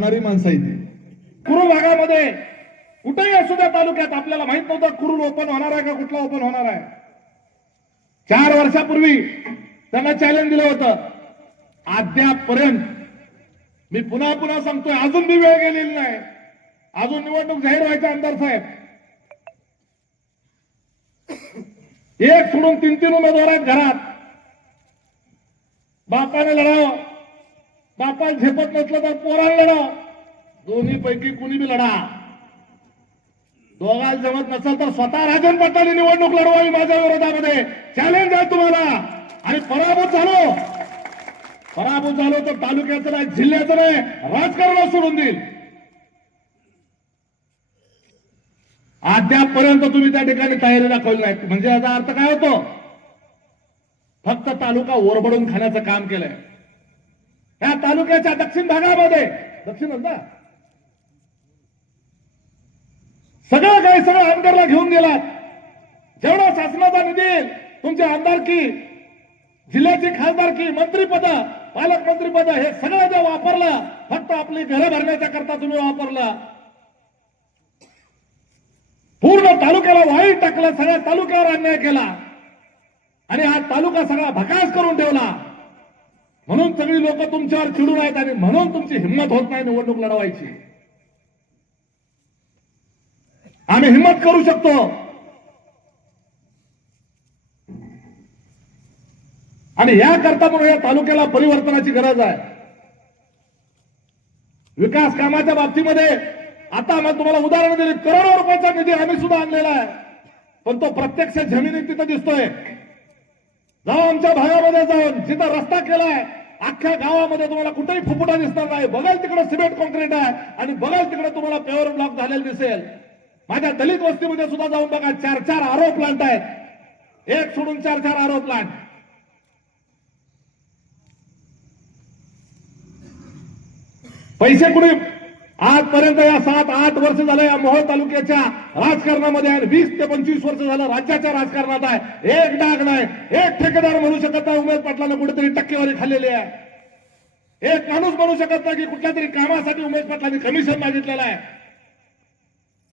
करणारी माणसं आहेत कुरू भागामध्ये कुठेही असू द्या तालुक्यात आपल्याला माहीत नव्हतं कुरुल ओपन होणार आहे का कुठला ओपन होणार आहे. चार वर्षापूर्वी त्यांना चॅलेंज दिलं होतं. अद्यापर्यंत मी पुन्हा पुन्हा सांगतोय अजून मी वेळ गेलेली नाही. अजून निवडणूक जाहीर व्हायच्या आमदार साहेब. एक सोडून तीन तीन उमेदवार आहेत घरात. बापाने लढावं. बापाला झेपत नसलं तर पोराला लढाव. दोन्ही पैकी कुणी बी लढा. दोघाला जमत नसेल तर स्वतः राजन पटाने निवडणूक लढवावी माझ्या विरोधामध्ये. चॅलेंज आहे तुम्हाला. आणि पराभूत झालो. पराभूत झालो तर तालुक्याचं नाही जिल्ह्याचं नाही राजकारण सोडून देईल. अद्यापर्यंत तुम्ही त्या ठिकाणी तयारी दाखवली नाही. म्हणजे याचा अर्थ काय होतो? फक्त तालुका ओरबडून खाण्याचं काम केलंय. तालुक्याच्या दक्षिण भागामध्ये. दक्षिण ना सगळं काही सगळं आमदारला घेऊन गेलात जेवढा शासनाचा निधी येईल, तुमची आमदारकी जिल्ह्याची खासदारकी मंत्रीपद पालकमंत्रीपद हे सगळं जे वापरलं फक्त आपली घरं भरण्याच्या करता तुम्ही वापरला. पूर्ण तालुक्याला वाईट टाकलं सगळ्या तालुक्यावर अन्याय केला. आणि हा तालुका सगळा भकास करून ठेवला. म्हणून सगळी लोक तुमच्यावर चिडून आहेत आणि म्हणून तुमची हिंमत होत नाही निवडणूक लढवायची. आम्ही हिंमत करू शकतो. आणि याकरता म्हणून या तालुक्याला परिवर्तनाची गरज आहे. विकास कामाच्या बाबतीमध्ये आता मी तुम्हाला उदाहरण दिले. करोडो रुपयाचा निधी आम्ही सुद्धा आणलेला आहे. पण तो प्रत्यक्ष जमिनीत तिथं दिसतोय. जाऊ आमच्या भागामध्ये जाऊन जिथं रस्ता केलाय अख्ख्या गावामध्ये तुम्हाला कुठेही फुफुटा दिसणार नाही. बघाल तिकडे सिमेंट कॉन्क्रीट आहे आणि बघाल तिकडे तुम्हाला पेवर ब्लॉक झालेला दिसेल. माझ्या दलित वस्तीमध्ये सुद्धा जाऊन बघा चार चार आरो प्लांट आहेत. एक सोडून चार चार आरो प्लांट पैसे कुणी आजपर्यंत या सात आठ वर्ष झालं या मोहोळ तालुक्याच्या राजकारणामध्ये आहे. वीस ते पंचवीस वर्ष झालं राज्याच्या राजकारणात आहे. एक डाग नाही. एक ठेकेदार म्हणू शकत नाही. उमेद पाटलानं कुठेतरी टक्केवारी खाल्लेली आहे. एक माणूस म्हणू शकत नाही की कुठल्या तरी कामासाठी उमेश पाटलांनी कमिशन मागितलेलं आहे.